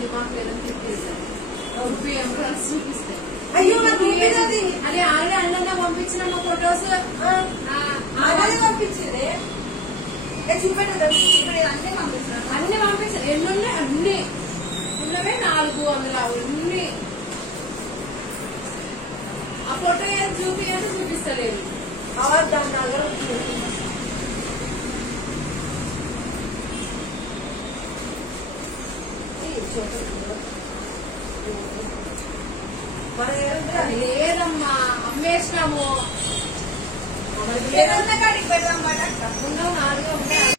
దిమాగ్ లేదని తిప్పేసాను. చూపిస్తాయి. అయ్యో అదే ఆల్రెడీ అన్నంగా పంపించిన మా ఫొటోస్ పంపించింది చూపెట్టు అన్ని పంపిస్తాను. అన్ని పంపించాను. ఎన్నున్నాయి అన్ని ఉన్నవే 4 అందులో అన్ని. ఆ ఫోటో ఏది చూపియంటే చూపిస్తలేదు. దాని దగ్గర లేదమ్మా అమ్మేసినాము. కాడికి పెడదాం మాట. ఉన్నావు 4 ఉన్నాయి.